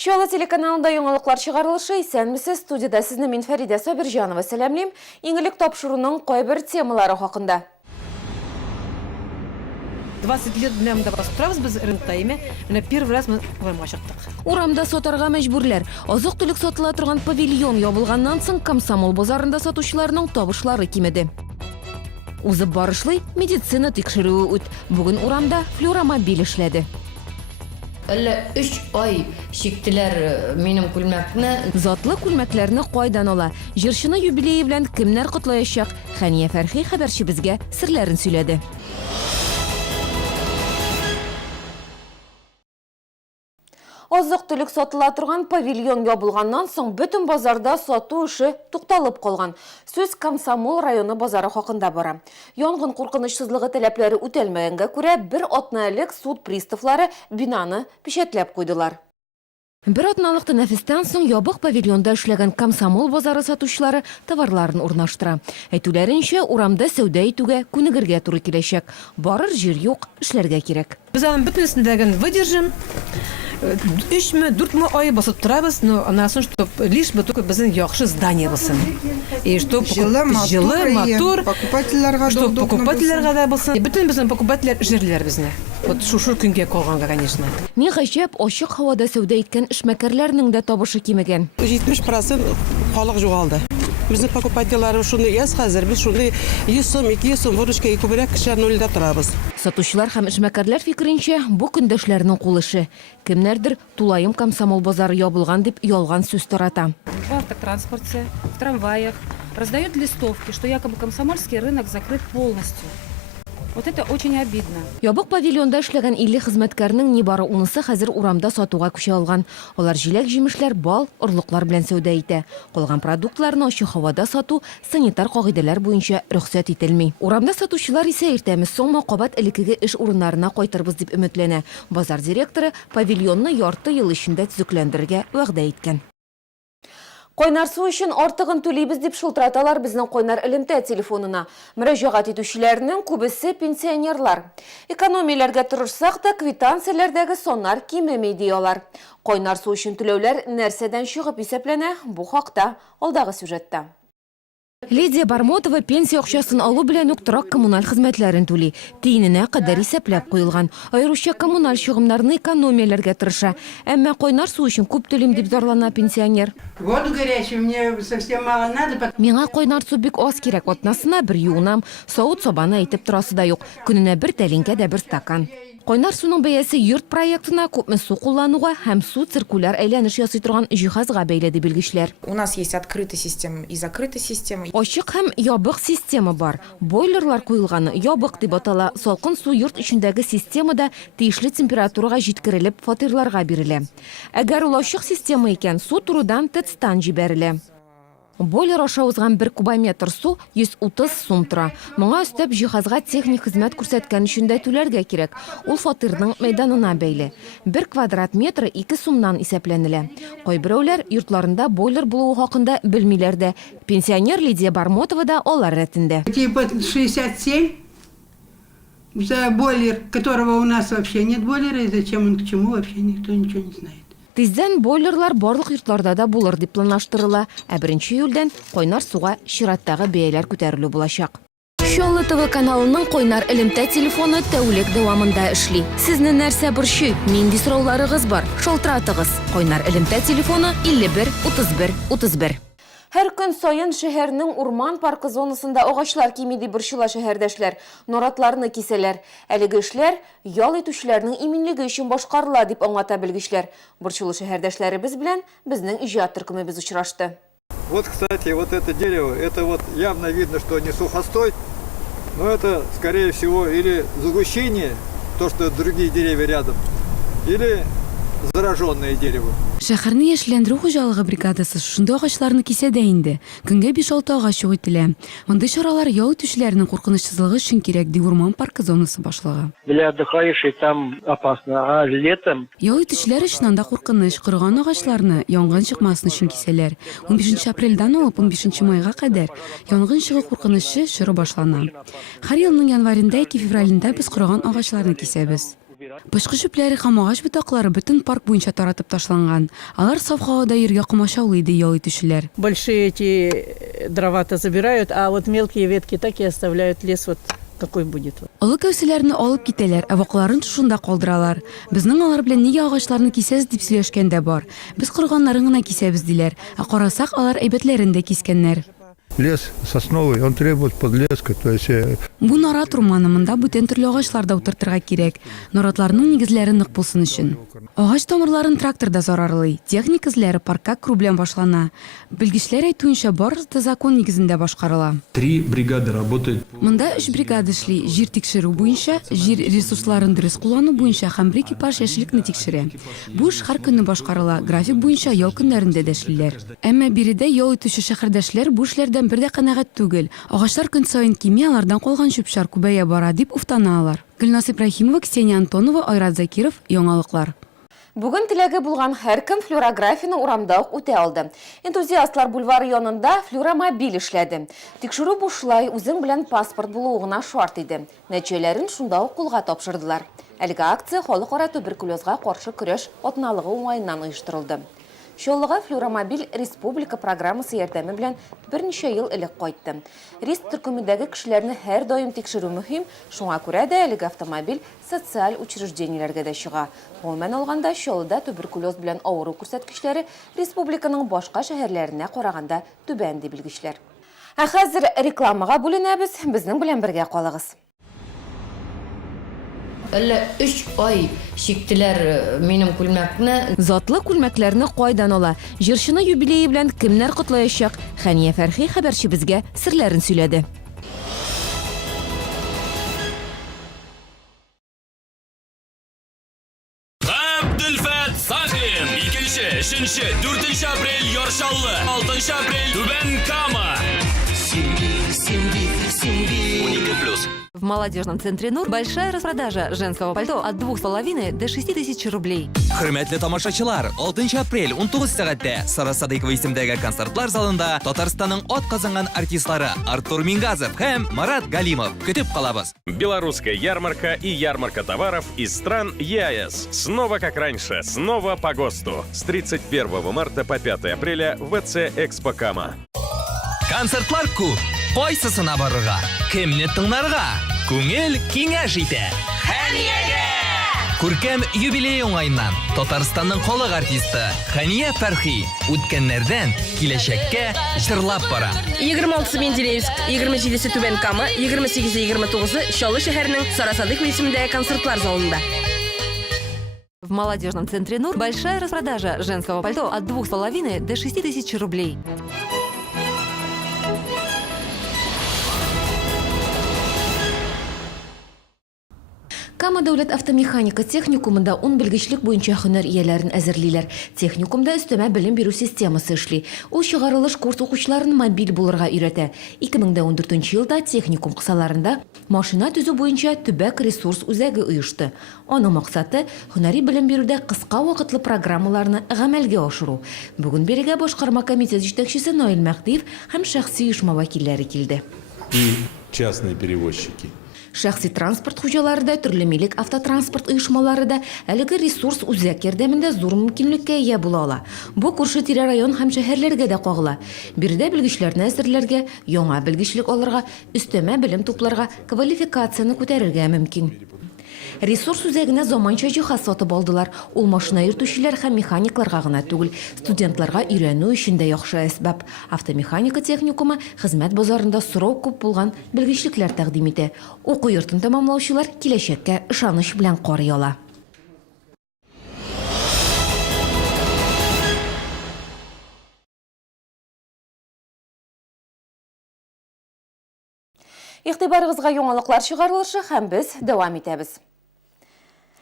Шола телеканалында яңалыклар чыгарылышы исәнмесез, студияда сезне мин Фәридә Сабирҗанова сәламлим. Иңелек тапшыруның кайбер темалары хакында. 20 лет белән дә басып без рынокта име. Менә первый раз мы урамга чыктык. Урамда сатарга мәҗбүрләр. Азык-төлек сатыла торган павильон ябылганнан соң Комсомол базарында сатучыларның табышлары кимеде. Узып барышлый медицина тикшерүе үт. Бүген урамда флюромобиль эшләде. Әллә 3 ай шиктеләр минем күлмәкне. Затлы күлмәкләрне кайдан ала? Җырчыны юбилее белән кемнәр котлаячак? Хәния Фәрхи хәбәрче безгә серләрен сөйләде. Азык-төлек сатыла торган павильон ябылганнан соң бөтен базарда сату эше тукталып калган. Сүз Комсомол районы базары хакында бара. Янгын куркынычсызлыгы таләпләре үтәлмәгәнгә күрә, бер атналык суд приставлары бинаны печатләп куйдылар. Бер атналык тәнәфестән соң ябык павильонда эшләгән Комсомол базары сатучылары товарларын урнаштыра. Әйтүләренчә, урамда сәүдә итүгә күнегергә туры киләчәк. Барыр җир юк, эшләргә кирәк. Без аның бөтенесендәген выдержим. 3-4 ай басып торабыз, но анасын, чтоб лишь бы только безнең яхшы здание булсын. И чтоб җылы, матур, чтоб покупательләргә дә булсын. Бөтен безнең покупательләр җирләр безне. Вот шушы көнгә калганга, конечно. Ни гаҗәп, ачык һавада сәүдә иткән эшмәкәрләрнең дә табышы кимегән. 70% халык югалды. Безнең покупательләр шуны яз хәзер, без шуны 100 сум, 200 сум выручка күбрәк кеше нолда торабыз. Сатучылар һәм эшмәкәрләр фикеренчә, бу көндәшләрнең кулышы. Кемнәрдер тулаем Комсомол базары ябылган дип ялган сүз тарата. В автотранспорте, в трамваях раздают листовки, что якобы комсомольский рынок закрыт полностью. Вот это очень обидно. Ябык павильонда эшләгән 50 хезмәткәрнең нибары 10-сы хәзер урамда сатуга күчә алган. Алар җиләк-җимешләр, бал, орлыклар белән сәүдә итә. Калган продуктларны ачык һавада сату санитар кагыйдәләр буенча рөхсәт ителми. Урамда сатучылар исә иртәмез соңмы кабат элеккеге эш урыннарына кайтырбыз дип өметләнә. Базар директоры павильонны ярты ел эчендә төзекләндерергә вәгъдә иткән. Койнар су өчен артыгын түлибез дип шылтыраталар безнең Койнар элемтә телефонына. Мөрәҗәгать итүчеләрнең күбесе пенсионерлар. Экономияләргә тырышсак та квитанцияләрдәге соннар кимеми диялар. Койнар су өчен түләүләр нәрсәдән чыгып исәпләнә? Бу хакта алдагы сюжетта. Лидия Бармотова пенсия акчасын алу белән үк торак коммуналь хезмәтләрен түли. Тиененә кадәр исәпләп куелган. Аеруча коммуналь чыгымнарны экономияләргә тырыша. Әмма Койнар су өчен күп түлим дип зарлана пенсионер. Воду горячую мне совсем мало надо. Миңа Койнар су бик аз кирәк. Атнасына бер юынам, савыт-сабаны әйтеп торасы да юк. Көненә бер тәлинкә дә бер стакан. Койнар суның бәясе йорт проектына күпме су куллануга һәм су циркуляр әйләнеш ясый торган җиһазга бәйле ди белгечләр. У нас есть открытая система и закрытая система. Ачык һәм ябык система бар. Бойлерлар куелганы ябык дип атала. Салкын су йорт ичендәге системада тиешле температурага җиткерелеп фатирларга бирелә. Әгәр ул ачык система икән, су турыдан ТЭЦ-тан җибәрелә. Бойлер аша узган 1 кубометр су 130 сум тора. Моңа өстәп җиһазга техник хезмәт күрсәткән өчен дә түләргә кирәк. Ул фатирның мәйданына бәйле. 1 квадрат метры 2 сумнан исәпләнелә. Кайберәүләр йортларында бойлер булуы хакында белмиләр дә. Пенсионер Лидия Бармотова да алар рәтендә. Типа 67 за бойлер, которого у нас вообще нет бойлера, и зачем он к чему, вообще никто ничего не знает. Тиздән бойлерлар барлык йортларда да булыр дип планлаштырыла. Ә 1нче июльдән Койнар суга чираттагы бәяләр күтәрелү булачак. Шолла ТВ каналының Койнар элемтә телефоны тәүлек дәвамында эшли. Сезне нәрсә борчый? Нинди сорауларыгыз бар? Шалтыратыгыз. Койнар элемтә телефоны 51 31 31. Һәр көн сайын шәһәрнең урман паркы зонасында агачлар кимеди борчыла шәһәрдәшләр. Наратларны кисәләр. Әлеге эшләр ял итүчеләрнең иминлеге өчен башкарыла дип аңлата белгечләр. Борчылы шәһәрдәшләребез белән безнең иҗат төркемебез очрашты. Вот, кстати, вот это дерево, это вот явно видно, что не сухостой, но это, скорее всего, или загущение, то, что другие деревья рядом, или зараженное дерево. Шәһәрне яшьләндерү хуҗалыгы бригадасы шундый агачларны кисәдә инде. Көнгә 5-6 агач юк ителә. Мондый чаралар ял итүчеләрнең куркынычсызлыгы өчен кирәк ди урман паркы зонасы башлыгы. Для отдыхающих там опасно, а летом... Ял итүчеләр өчен анда куркыныч, кырган агачларны янгын чыкмасын өчен кисәләр. 15 апрельдән алып 15 майга кадәр янгын чыгу куркынычы чоры башлана. Һәр елның январендә 2 февралендә без кырган агачларны кисәбез. Пышкы шүпләре һәм агач ботаклары бөтен парк буенча таратып ташланган. Алар саф һавада йөргә комачаулый ди ял итүчеләр. Большие эти дрова-то забирают, а вот мелкие ветки так и оставляют, лес вот какой будет. Олы кәүселәрне алып китәләр, ә вакларын шунда калдыралар. Безнең алар белән нигә агачларны кисәс дип сөйләшкәндә бар. Без кырганнарын гына кисәбез диләр, ә карасак алар әйбәтләрен дә кискәннәр. Лес сосновый, он требует подлеска, то есть... Бу нарат урманы, монда бүтән төрле агачларда утыртырга кирәк. Наратларның нигезләре нык булсын өчен. Агач тамырларын тракторда зарарлый. Техник эзләре паркка керү белән башлана. Белгечләр әйтүенчә, барысы да закон нигезендә башкарыла. 3 бригады работают. Монда 3 бригада эшли. Җир тикшерү буенча, җир ресурсларын дөрес куллану буенча һәм бер экипаж яшьлекне тикшерә. Бу эш һәр көнне башкарыла. График буенча ял көннәрендә дә эшлиләр. Әмма биредә ял итүче шәһәрдәшләр бу эшләрдән бер дә канәгать түгел. Агачлар көн саен кими, алардан калган чүп-чар күбәя бара дип уфтаналар. Гөлнас Ибраһимова, Ксения Антонова, Айрат Закиров, Яңалыклар. Бүген теләге булган һәркем флюорографияны урамда ук үтә алды. Энтузиастлар бульвары янында флюромобиль эшләде. Тикшерү бушлай, үзең белән паспорт булуы гына шарт иде. Нәтиҗәләрен шунда ук кулга тапшырдылар. Әлеге акция халыкара туберкулезга каршы көрәш атналыгы уңаеннан оештырылды. Шоллыга флюромобиль республика программасы ярдәме белән берничә ел элек кайтты. Риск төркемендәге кешеләрне һәр даим тикшерү мөһим, шуңа күрә дә әлеге автомобиль социаль учреждениеләргә дә чыга. Гомумән алганда, Шоллыда туберкулез белән авыру күрсәткечләре республиканың башка шәһәрләренә караганда түбән дип белгечләр. Ә хәзер рекламага бүленәбез, безнең белән бергә калыгыз. Әллә 3 ай шиктеләр минем күлмәкне. Затлы күлмәкләрне кайдан ала? Җырчыны юбилее белән кемнәр котлаячак? Хәния Фәрхи хәбәрче безгә серләрен сөйләде. Абдülfet Сахин 2-3, 4 апрель Яршаллы, 6 апрель Түбән Кама. 12+. В молодежном центре НУР большая распродажа женского пальто от 2,5 до 6 тысяч рублей. Хөрмәтле тамашачылар, 6 апрель 19 сәгатьтә Сара Садыкова исемдәге концертлар залында Татарстанның ат казанган артистлары Артур Мингазов һәм Марат Галимов көтеп калабыз. Белорусская ярмарка и ярмарка товаров из стран ЕАЭС. Снова как раньше, снова по ГОСТу. С 31 марта по 5 апреля в ВЦ Экспо Кама. Концертлар күп. Кайсысына барырга? Кемне тыңларга? Күңел киңәш итә. Хәниягә! Күркәм юбилей уңайыннан Татарстанның халык артисты Хәния Фәрхи үткәннәрдән киләчәккә җырлап бара. 26 Менделеевск, 27 Түбән Кама, 28-29 Чаллы шәһәренең Сара Садыкова исемендәге концертлар залында. В молодежном центре НУР большая распродажа женского пальто от 2,5 до 6 тысяч рублей. Кама дәүләт автомеханика техникумында 10 белгечлек буенча һөнәр ияләрен әзерлиләр. Техникумда өстәмә белем бирү системасы эшли. Ул чыгарылыш курс укучыларын мобиль булырга өйрәтә. 2014 елда техникум кысаларында машина төзү буенча төбәк ресурс үзәге оешты. Аның максаты һөнәри белем бирүдә кыска вакытлы программаларны гамәлгә ашыру. Бүген бирегә башкарма комитет җитәкчесе Наил Мәхдиев һәм шәхси оешма вәкилләре килде. И частные перевозчики. Шәхси транспорт хуҗалары да, төрле милек автотранспорт оешмалары да әлеге ресурс үзәк ярдәмендә зур мөмкинлеккә ия була ала. Бу күрше-тирә район һәм шәһәрләргә дә кагыла. Биредә белгечләрне әзерләргә, яңа белгечлек алырга, өстәмә белем тупларга, квалификацияны күтәрергә мөмкин. Ресурс үзәгенә заманча җиһаз сатып алдылар. Ул машина йөртүчеләр һәм механикларга гына түгел, студентларга өйрәнү өчен дә яхшы әсбаб. Автомеханика техникумы хезмәт базарында сорау күп булган белгечлекләр тәкъдим итә. Уку йортын тәмамлаучылар киләчәккә ышаныч белән карый ала. Игътибарыгызга яңалыклар чыгарылышы һәм без дәвам итәбез.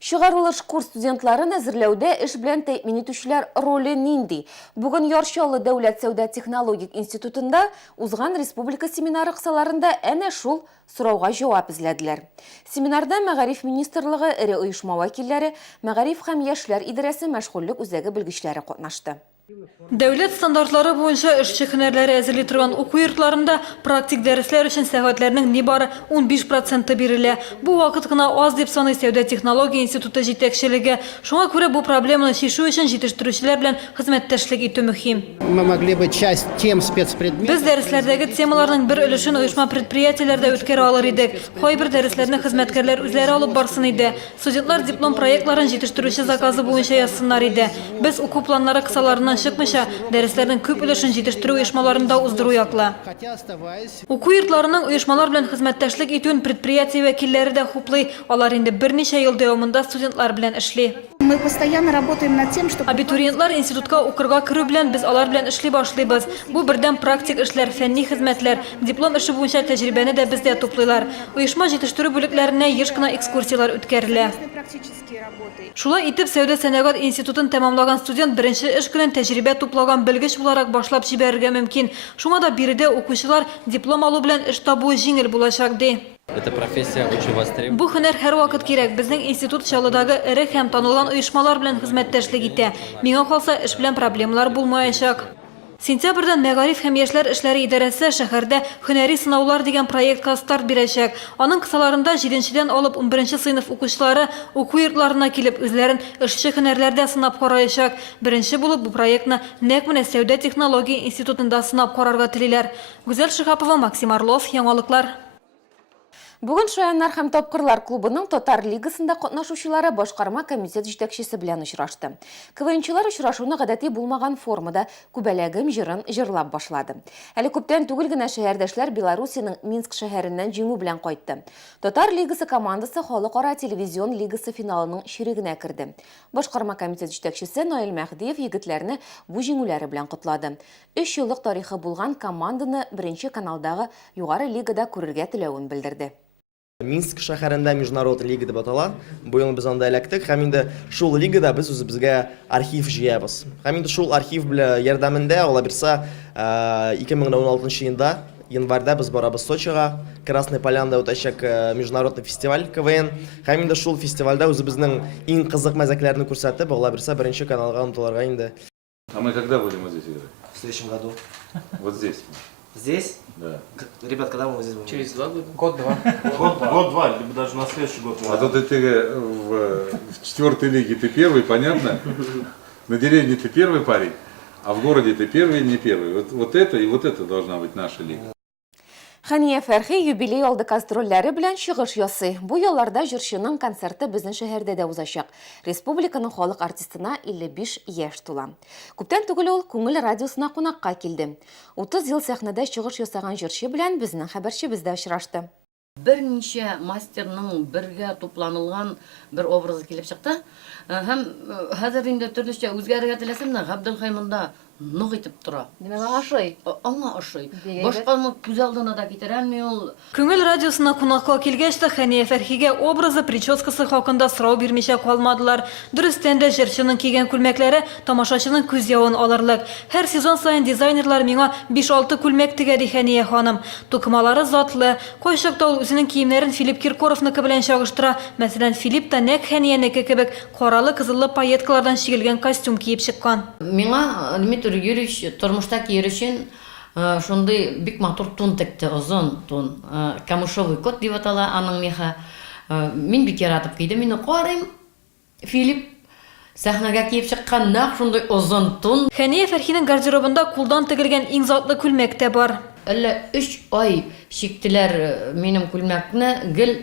Чыгарылыш курс студентларын әзерләүдә эш белән тәэмин итүчеләр роле нинди? Бүген Яршаллы дәүләт сәүдә технологик институтында узган республика семинары кысаларында әнә шул сорауга җавап эзләделәр. Семинарда Мәгариф министрлыгы, эре оешма вәкилләре, Мәгариф һәм яшьләр идарәсе мәшгульлек үзәге белгечләре катнашты. Дәүләт стандартлары буенча эшче һөнәрләре әзерли торган уку йортларында практик дәресләр өчен сәгатьләрнең нибары 15% бирелә. Бу вакыт кына аз дип саный Сәүдә технология институты җитәкчелеге. Шуңа күрә бу проблеманы чишү өчен җитештерүчеләр белән хезмәттәшлек итү мөһим. Мы могли бы часть тем спецпредметов. Без дәресләрдәге темаларның бер өлешен оешма предприятиеләрдә үткәрә алыр идек. Кайбер дәресләрне хезмәткәрләр үзләре алып барсын иде. Студентлар диплом проектларын җитештерүче заказы буенча язсыннар иде. Без уку планнары кысаларыннан чыкмыйча дәресләрнең күп өлешен җитештерү оешмаларында уздыру яклы. Уку йортларының оешмалар белән хезмәттәшлек итүен предприятие вәкилләре дә хуплый. Алар инде берничә ел дәвамында студентлар белән эшли. Мы постоянно работаем над тем, что абитуриентлар институтка укырга керү белән без алар белән эшли башлыйбыз. Бу бердәм практик эшләр, фәнни хезмәтләр, диплом эше буенча тәҗрибәне дә бездә туплыйлар. Оешма җитештерү бүлекләренә еш кына экскурсиялар үткәрелә. Шулай итеп, Сәүдә сәнәгать институтын тәмамлаган студент беренче эш көнен тәҗрибә туплаган белгеч буларак башлап җибәрергә мөмкин. Шуңа да биредә укучылар диплом алу белән эш табуы җиңел булачак ди. Эта профессия очень востребована. Бу һөнәр һәр вакыт кирәк. Безнең институт Чаллыдагы эре һәм танылган оешмалар белән хезмәттәшлек итә. Миңа калса, эш белән проблемалар булмаячак. Сентябрьдән Мәгариф һәм яшьләр эшләре идарәсе шәһәрдә һөнәри сынаулар дигән проектка старт бирәчәк. Аның кысаларында 7-дән алып 11-нче сыйныф укучылары уку йортларына килеп үзләрен эшче һөнәрләрдә сынап караячак. Беренче булып бу проектны нәкъ менә Сәүдә технология институтында сынап карарга телиләр. Гүзәл Шихапова, Максим Орлов, Яңалыклар. Бүген Шаяннар һәм Тапкырлар клубының Татар лигасында катнашучылары башкарма комитет җитәкчесе белән очрашты. КВНчылар очрашуны гадәти булмаган формада күбәләгем җырын җырлап башлады. Әле күптән түгел генә шәһәрдәшләр Белоруссиянең Минск шәһәреннән җиңү белән кайтты. Татар лигасы командасы Халыкара телевизион лигасы финалының чирегенә керде. Башкарма комитет җитәкчесе Наил Мәхдиев егетләрне бу җиңүләре белән котлады. 3 еллык тарихы булган команданы беренче каналдагы югары лигада күрергә теләвен белдерде. Минск шәһәрендә международный лига дип атала. Бу ел без анда эләктек. Һәм инде шул лигада без үзебезгә архив җыябыз. Һәм инде шул архив белән ярдәмендә ала бирсә 2016 елда январьда без барабыз Сочига, Красная Поляна үтәчәк международный фестиваль КВН. Һәм инде шул фестивальдә үзебезнең иң кызык мәзәкләрне күрсәтеп, ала бирсә беренче каналга омтылырга инде. А мы когда будем вот здесь играть? В следующем году. Вот здесь. Здесь? Да. Ребят, когда мы здесь будем? Через 2 года. Год-два. Год-два, либо даже на следующий год. А то ты в 4-й лиге ты первый, понятно? На деревне ты первый парень, а в городе ты первый, не первый. Вот это и вот это должна быть наша лига. Хания Фәрхи юбилей алды гастрольләре белән чыгыш ясый. Бу елларда җырчының концерты безнең шәһәрдә дә узачак. Республиканың халык артистына 55 яшь тула. Күптән түгел ул күңел радиосына кунакка килде. 30 ел сәхнәдә чыгыш ясаган җырчы белән безнең хәбәрчебез дә очрашты. Берничә мастерның бергә тупланылган бер образы килеп чыкты. Һәм хәзер инде төрлечә үзгәрергә теләсәм дә Габделхай монда нык итеп тора. Димәк, ашый. Аңа ашый. Башканы күз алдына да китерәлми ул. Күңел радиосына кунакка килгәч тә Хания Фәрхигә образы, прическасы хакында сорау бирмичә калмадылар. Дөрестән дә җырчының кигән күлмәкләре тамашачының күз явын алырлык. Һәр сезон сайын дизайнерлар миңа 5-6 күлмәк тегә ди Хания ханым. Тукмалары затлы. Кайчакта ул үзенең киемнәрен Филипп Киркоровныкы белән чагыштыра. Мәсәлән, Филипп та нәкъ Ханиянеке кебек каралы кызыллы пайеткалардан чигелгән костюм киеп чыккан. Миңа Дмитрий Юрьевич тормышта киер өчен шундый бик матур тун текте, озон тун. Камышовый кот дип атала аның меха. Мин бик яратып кийдем. Мине карыйм. Филипп сәхнәгә киеп чыккан нәкъ шундый озон тун. Хания Фәрхинең гардеробында кулдан тегелгән иң затлы күлмәк тә бар. Әллә 3 ай чиктеләр минем күлмәкне гел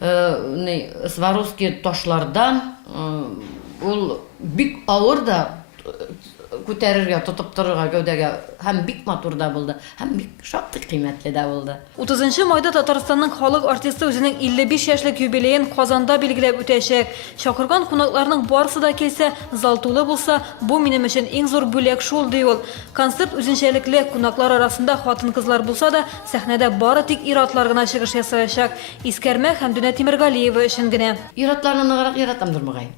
Сваровский ташлардан. Ул бик авыр да күтәрергә, тотып торырга гәүдәгә һәм бик матур да булды, һәм бик шактый кыйммәтле дә булды. 30 майда Татарстанның халык артисты үзенең 55 яшьлек юбилеен Казанда билгеләп үтәчәк. Чакырган кунакларның барысы да килсә, зал тулы булса, бу минем өчен иң зур бүләк шул ди ул. Концерт үзенчәлекле, кунаклар арасында хатын-кызлар булса да, сәхнәдә бары тик ир-атлар гына чыгыш ясаячак. Искәрмәк һәм Дүнә Тимергалиева өчен генә. Ир-атларны ныграк яратамдыр мөгаен.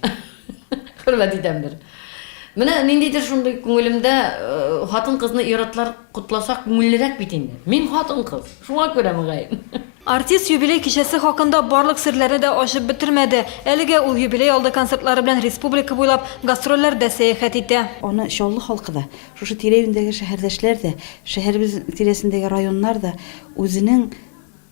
Хөрмәт итәмдер. Менә ниндидер шундый күңелемдә хатын-кызны ир-атлар кутласак күңеллерәк бит инде. Мин хатын-кыз, шуңа күрә мөгаен. Артист юбилей кичәсе хакында барлык серләрне дә ачып бетермәде. Әлегә ул юбилей алды концертлары белән республика буйлап гастрольләрдә сәяхәт итә. Аны Чаллы халкы да, шушы тирә-юньдәге шәһәрдәшләр дә, шәһәребез тирәсендәге районнар да үзенең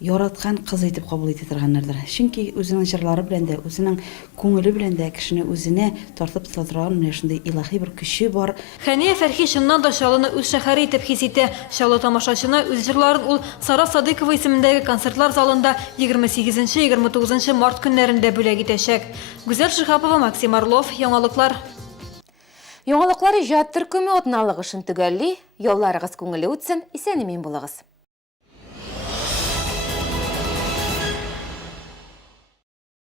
яраткан кызы итеп кабул итә торганнардыр. Чөнки үзенең җырлары белән дә, үзенең күңеле белән дә кешене үзенә тартып торган шундый илаһи бер көче бар. Хәния Фәрхи чыннан да Чаллыны үз шәһәре итеп хис итә. Чаллы тамашачына үз җырларын ул Сара Садыкова исемендәге концертлар залында 28-29 март көннәрендә бүләк итәчәк. Гүзәл Шихапова, Максим Орлов, Яңалыклар. Яңалыклар иҗат төркеме атналыгы өчен төгәлли, ялларыгыз күңелле үтсен, исән-имин булыгыз.